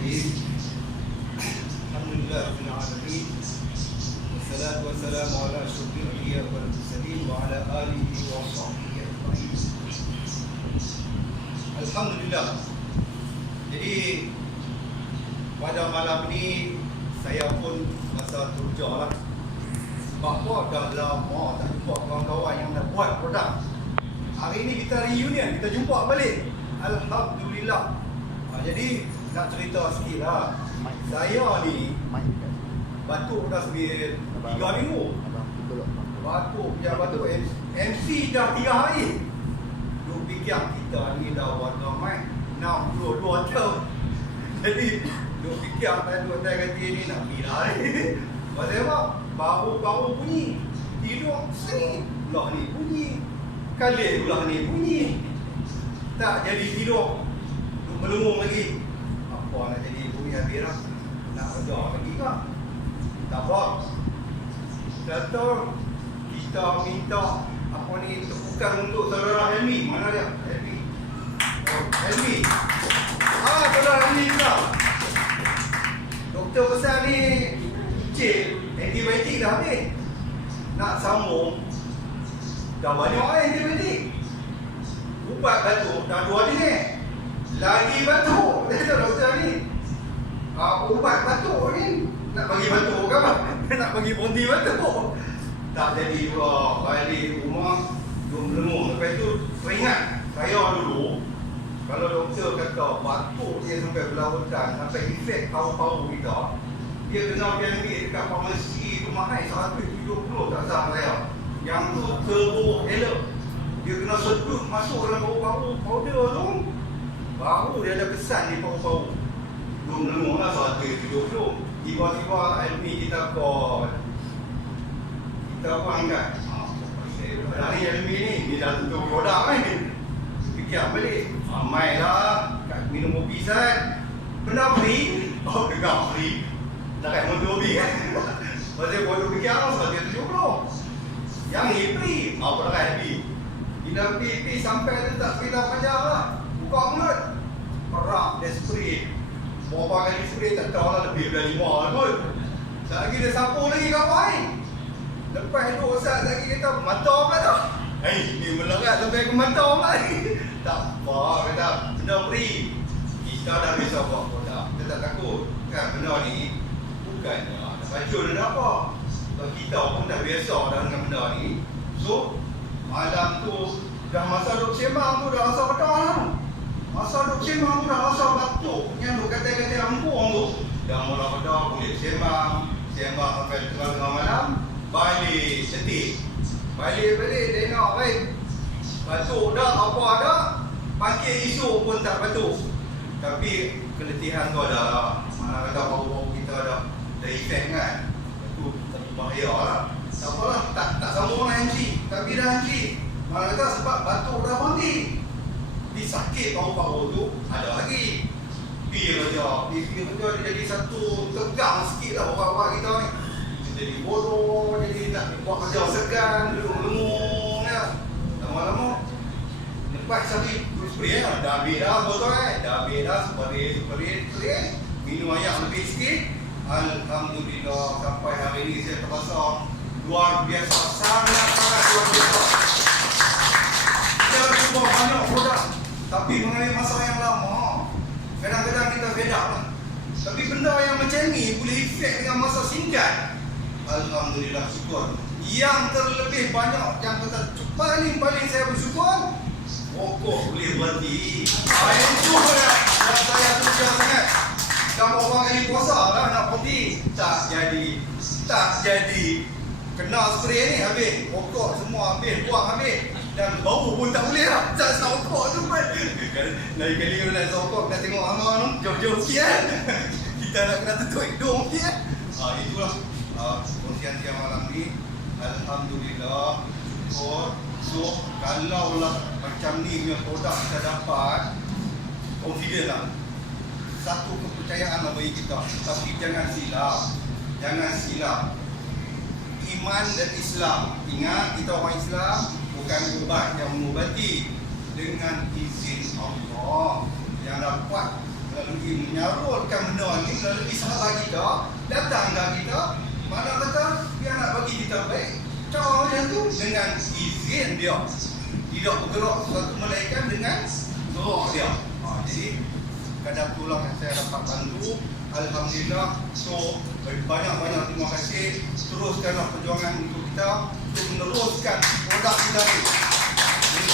Bismillahirrahmanirrahim. Alhamdulillahirabbil alamin. Wassalatu wassalamu ala asyrofil anbiya'i wal mursalin wa ala alihi wa sahbihi ajma'in. Alhamdulillah. Jadi pada malam ni saya pun rasa terjauh lah. Sebab dah lama tak jumpa kawan-kawan yang nak buat produk. Hari ni kita reunion, kita jumpa balik. Alhamdulillah. Jadi nak cerita sikit lah. Saya ni batuk dah sekitar 3 minggu. Batuk MC dah 3 hari. Duk fikir kita ni dah warga mic 62 tahun. Jadi duk fikir duk kata ni nak bila ni. Pasal apa? Bau-bau bunyi. Tidur sini belah ni bunyi. Kali belah ni bunyi. Tak jadi tidur. Duk melungung lagi. Apa nak jadi bunyi habis lah. Nak kerja lagi ke? Tak apa. Kata kita minta apa ni tepukan untuk saudara Helmi. Mana dia? Helmi. Oh, Helmi. Saudara Helmi juga. Doktor besar ni cik, antibiotik dah habis. Nak sambung dah banyak antibiotik. Ubat batuk dah 2 jenis. Lagi batuk. Dia kata doktor ni ubat batuk ni nak bagi batuk ke apa? Nak bagi berhenti batuk. Tak jadi juga. Balik rumah duk melengung. Lepas tu teringat saya dulu kalau doktor kata batuk dia sampai belah hutan, sampai efek paru-paru kita, dia kena pergi ambil dekat farmasi rumah hai 170 tak salah saya. Yang tu turbo hello. Dia kena sedut masuk dalam paru-paru powder tu. Baru dia ada kesan di paru-paru. Belum lengung lah 170. Tiba-tiba Helmi kita call. Kita apa angkat? Dari Helmi ni dah tentu produk kan. Fikir balik. Ramai lah. Minum kopi sat. Benda free. Oh dengar free. Dah kat motor B kan. Pasal bodoh fikir lah 170. Yang ni free. Apa dah kat B. Bila pergi sampai tu tak sepeda panjang lah. Buka mulut. Perak dia spray. Berapa kali spray tak tahu lah, lebih dari 5 lah pun. Sekejap lagi dia sapu lagi kapal ni. Lepas tu Ustaz lagi kata mata pula tu. Ni melekat sampai ke mata pula ni. Tak apa kata benda free. Kita dah biasa buat produk. Kita tak takut. Kan benda ni bukannya nak bacun dan apa. Kita pun dah biasa dah dengan benda ni. So malam tu dah masa duk sembang tu dah rasa betul lah. Masa duk sembang tu dah rasa batuk. Yang duk kata-kata angkung tu dah mula betul boleh sembang sampai tengah malam. Balik setik. Balik tengok baik. Batuk dah apa dah. Pakai isu pun tak batuk. Tapi keletihan tu ada. Mana kata baru-baru kita dah efek kan. Itu satu bahaya lah. Tak apalah, tak sambung lah MC. Tapi dah MC. Mana kata sebab batuk dah berhenti. Di sakit paru-paru tu ada lagi. Dia dia jadi satu tegang sikit lah bapak-bapak kita ni. Jadi bodoh, jadi nak buat kerja segan, lengung ya. Lama-lama lepas tadi spray lah, dah habis dah botol kan. Dah habis dah, spray. Minum air lebih sikit. Alhamdulillah sampai hari ni saya terasa luar biasa, sangat luar biasa. Kita cuba banyak produk, tapi mengenai masa yang lama, kadang-kadang kita beda lah. Tapi benda yang macam ni boleh efek dengan masa singkat. Alhamdulillah syukur. Yang terlebih banyak yang kata paling saya bersyukur, rokok boleh berhenti. Itu yang saya terus sangat. Dah orang kali puasa lah nak berhenti. Tak jadi. Kena spray ni habis. Rokok semua habis, buang habis. Dan bau pun tak boleh lah. Tak nak rokok tu pun. Lain kali kalau nak rokok, nak tengok amal tu, jauh-jauh sikit kan. Kita nak kena tutup hidung sikit kan. Itulah kongsian siang malam ni. Alhamdulillah syukur. So kalau lah macam ni punya produk kita dapat, confident lah. Satu kepercayaan lah bagi kita. Tapi jangan silap. Iman dan Islam. Ingat kita orang Islam bukan ubat yang mengubati. Dengan izin Allah yang dapat melalui menyalurkan benda ni melalui sahabat kita, datang ke kita, mana kata dia nak bagi kita baik, cara macam tu dengan izin dia. Tidak bergerak satu malaikat dengan gerak dia. Jadi kadang tulang yang saya dapat bantu, alhamdulillah. So banyak-banyak terima kasih. Teruskanlah perjuangan untuk kita untuk meneruskan produk kita ni.